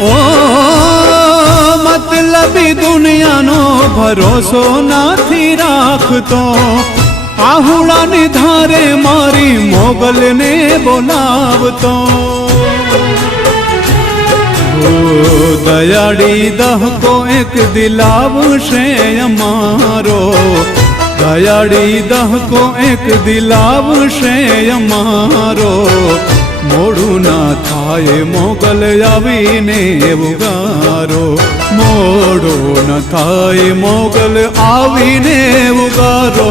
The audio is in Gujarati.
ઓ, મતલબી દુનિયાનો ભરોસો નથી રાખતો. આહુડાની ધારે મારી મોગલને બોલાવતો. દયાળી દહકો એક દિલાવશે અમારો. દયાળી દહકો એક દિલાવશે અમારો. થાય મોગલ આવીને ઉગારો મોડો ન થાય મોગલ આવીને ઉગારો